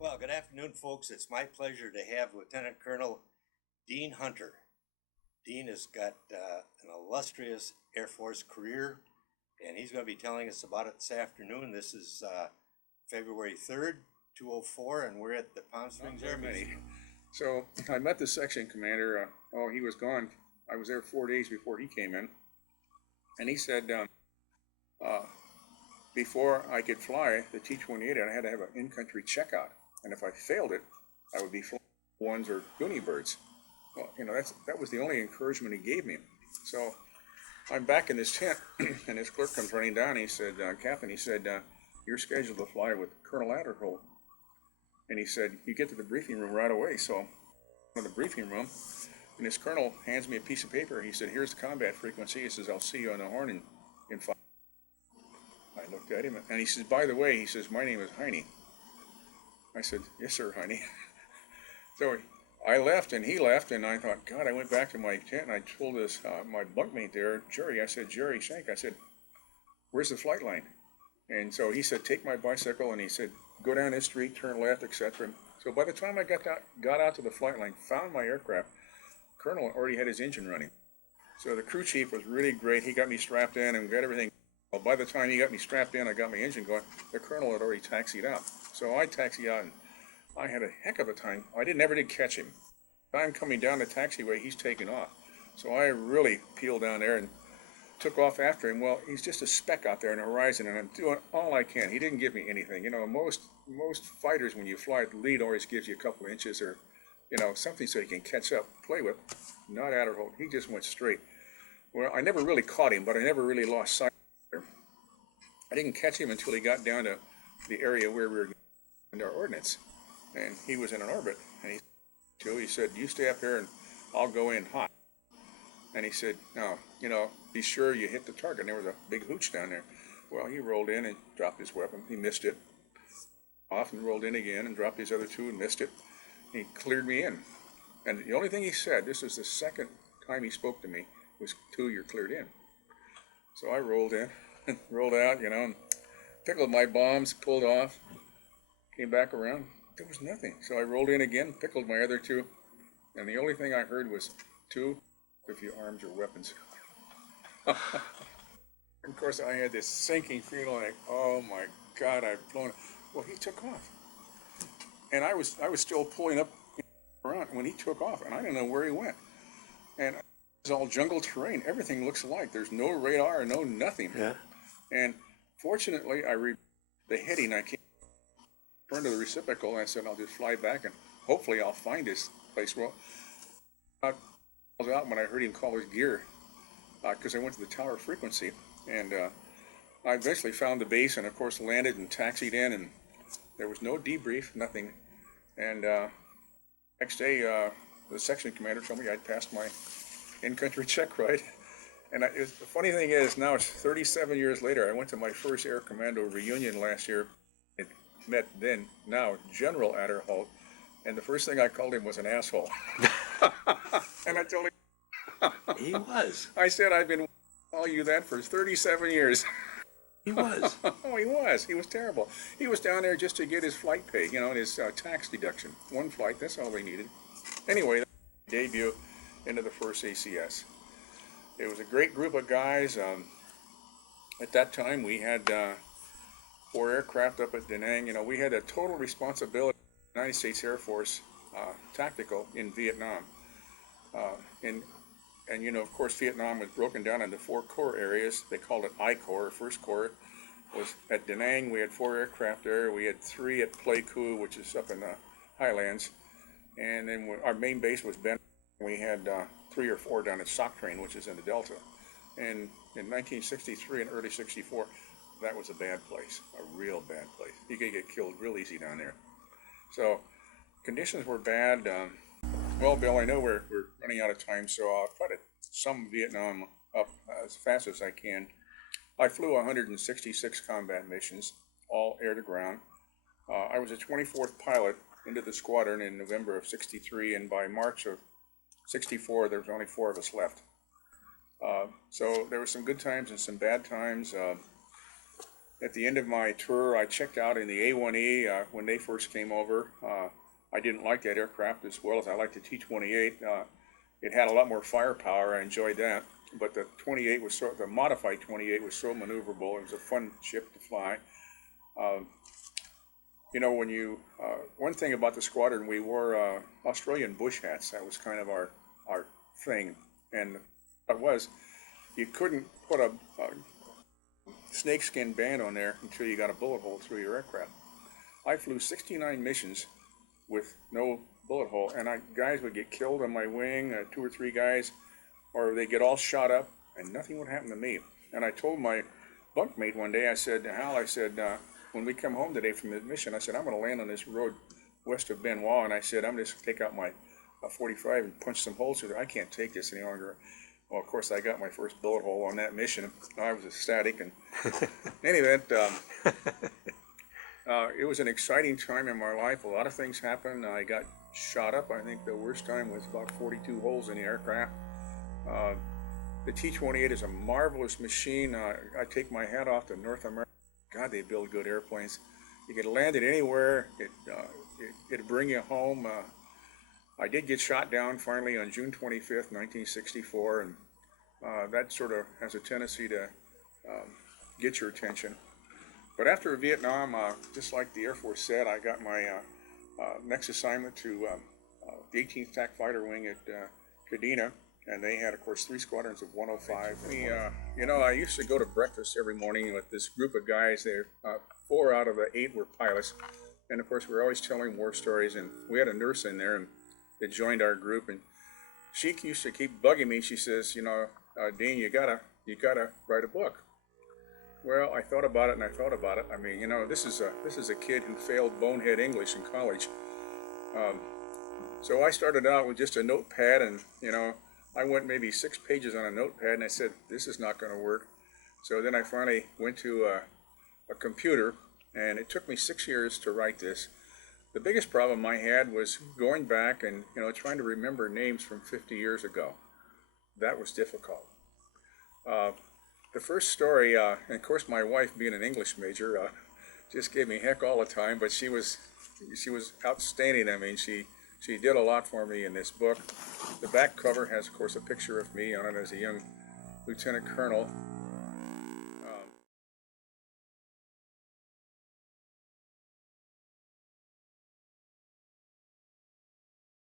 Well, good afternoon, folks. It's my pleasure to have Lieutenant Colonel Dean Hunter. Dean has got an illustrious Air Force career, and he's going to be telling us about it this afternoon. This is February 3rd, 2004, and we're at the Palm Springs Air Base. So I met the section commander. He was gone. I was there 4 days before he came in, and he said before I could fly the T-28, I had to have an in-country checkout, and if I failed it, I would be flying ones or Goonie birds. Well, that was the only encouragement he gave me. So I'm back in this tent, and his clerk comes running down. And he said, "Captain," he said, "you're scheduled to fly with Colonel Adderholt." And he said, "You get to the briefing room right away." So in the briefing room, and this colonel hands me a piece of paper. He said, "Here's the combat frequency." He says, "I'll see you on the horn in 5. I looked at him, and he says, "By the way," he says, "my name is Heine." I said, "Yes, sir, Heine." So I left, and he left, and I thought, God, I went back to my tent, and I told this my bunkmate there, Jerry. I said, "Jerry Shank," I said, "where's the flight line?" And so he said, "Take my bicycle," and he said, "Go down this street, turn left, etc." So by the time I got out to the flight line, found my aircraft, Colonel already had his engine running. So the crew chief was really great. He got me strapped in and got everything. Well, by the time he got me strapped in, I got my engine going, the colonel had already taxied out. So I taxied out, and I had a heck of a time. I never did catch him. I'm coming down the taxiway, he's taking off. So I really peeled down there and took off after him. Well, he's just a speck out there in the horizon, and I'm doing all I can. He didn't give me anything. Most fighters, when you fly at the lead, always gives you a couple of inches or, something so you can catch up, play with. Not Adderholt. He just went straight. Well, I never really caught him, but I never really lost sight of him. I didn't catch him until he got down to the area where we were in our ordnance, and he was in an orbit. And he said, "You stay up here, and I'll go in hot." And he said, "No, be sure you hit the target." And there was a big hooch down there. Well, he rolled in and dropped his weapon. He missed it. Off and rolled in again and dropped his other two and missed it. He cleared me in. And the only thing he said, this was the second time he spoke to me, was, "2, you're cleared in." So I rolled in, rolled out, and pickled my bombs, pulled off, came back around. There was nothing. So I rolled in again, pickled my other two, and the only thing I heard was, "2, if your arms or weapons." Of course, I had this sinking feeling like, oh my God, I've blown it. Well, he took off, and I was still pulling up around when he took off, and I didn't know where he went. And it's all jungle terrain. Everything looks alike. There's no radar, no nothing. Yeah. And fortunately, the heading. I came turned to the reciprocal, and I said, "I'll just fly back, and hopefully I'll find this place." Well, I was out when I heard him call his gear, because I went to the tower frequency, and I eventually found the base, and of course landed and taxied in, and there was no debrief, nothing. And next day, the section commander told me I'd passed my in-country check ride. And the funny thing is, now it's 37 years later. I went to my first Air Commando reunion last year. I met now General Adderholt, and the first thing I called him was an asshole. And I told him, He was. I said, "I've been calling you that for 37 years. He was. Oh, he was. He was terrible. He was down there just to get his flight pay, and his tax deduction. One flight, that's all they needed. Anyway, debut into the first ACS. It was a great group of guys. At that time, we had 4 aircraft up at Da Nang. We had a total responsibility of the United States Air Force tactical in Vietnam. And of course, Vietnam was broken down into 4 corps areas. They called it I Corps. First Corps was at Da Nang. We had 4 aircraft there. We had 3 at Pleiku, which is up in the highlands. And then our main base was Ben. We had 3 or 4 down at Sock Train, which is in the Delta. And in 1963 and early 64, that was a bad place, a real bad place. You could get killed real easy down there. So conditions were bad. Well, Bill, I know we're running out of time, so I'll try to sum Vietnam up as fast as I can. I flew 166 combat missions, all air to ground. I was a 24th pilot into the squadron in November of 63, and by March of 64, there was only 4 of us left. So there were some good times and some bad times. at the end of my tour, I checked out in the A-1E when they first came over. I didn't like that aircraft as well as I liked the T-28. It had a lot more firepower. I enjoyed that. But the 28 was the modified 28 was so maneuverable. It was a fun ship to fly. You know, when you, one thing about the squadron, we wore Australian bush hats. That was kind of our thing. And it was, you couldn't put a snakeskin band on there until you got a bullet hole through your aircraft. I flew 69 missions with no bullet hole, and guys would get killed on my wing, 2 or 3 guys, or they get all shot up, and nothing would happen to me. And I told my bunkmate one day, I said, Hal, I said, when we come home today from the mission, I said, I'm going to land on this road west of Benoit, and I said, I'm just going to take out my 45 and punch some holes through there. I can't take this any longer. Well, of course, I got my first bullet hole on that mission. I was ecstatic. And in any event, it was an exciting time in my life. A lot of things happened. I got shot up. I think the worst time was about 42 holes in the aircraft. The T-28 is a marvelous machine. I take my hat off to North America. God, they build good airplanes. You can land it anywhere. It'll bring you home. I did get shot down finally on June 25th, 1964, and that sort of has a tendency to get your attention. But after Vietnam, just like the Air Force said, I got my next assignment to the 18th TAC Fighter Wing at Kadena, and they had, of course, 3 squadrons of 105. You know, I used to go to breakfast every morning with this group of guys. 4 out of the 8 were pilots, and of course, we were always telling war stories, and we had a nurse in there, and that joined our group, and she used to keep bugging me. She says, you know, Dean, you gotta write a book. Well, I thought about it and I thought about it. I mean, you know, this is a kid who failed bonehead English in college. So I started out with just a notepad, and you know, I went maybe 6 pages on a notepad, and I said, this is not going to work. So then I finally went to a computer, and it took me 6 years to write this. The biggest problem I had was going back and, you know, trying to remember names from 50 years ago. That was difficult. The first story, and of course my wife being an English major, just gave me heck all the time, but she was outstanding. I mean, she did a lot for me in this book. The back cover has, of course, a picture of me on it as a young lieutenant colonel.